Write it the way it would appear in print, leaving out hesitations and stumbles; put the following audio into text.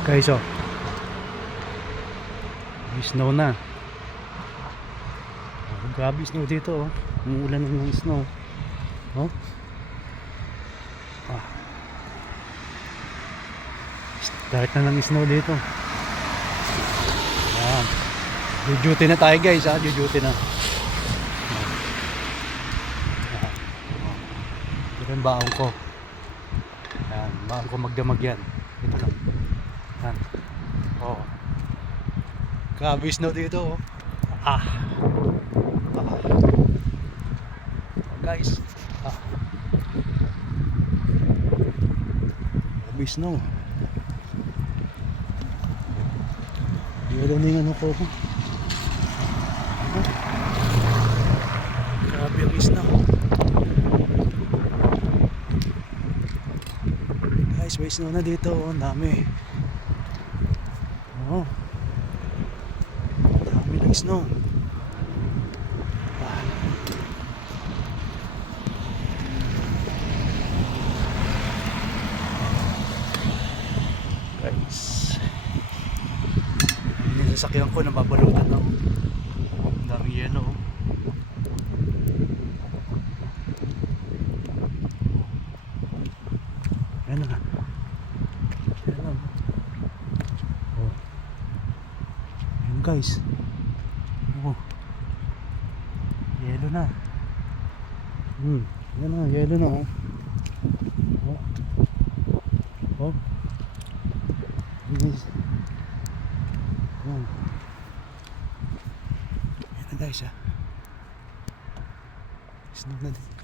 Guys, oh. May snow na. Oh, grabe snow dito, oh. Umuulan ng snow. Oh. Ah. Start na ng snow dito. Ayan. Duty na tayo, guys, ha. Duty na. Ito yung baong ko. Ayan, baong ko magdamag yan. Ito lang. Ayan. Oh. Grabe snow dito, oh. Ah. Guys, grabe snow. Yelo na yung ano ko. Grabe yung snow. Guys, may snow na dito, oh. Ang dami. Oh. Dami ng snow. Guys, yung sasakyan ko nababalutan ng daming yelo, oh. Yan na. Yan na. Oh. Yan, guys. Oh. Yelo na. Yan na, yelo na, oh. Oh. Oh. Yes. Oh. Yan na, guys, ah. Snow na din.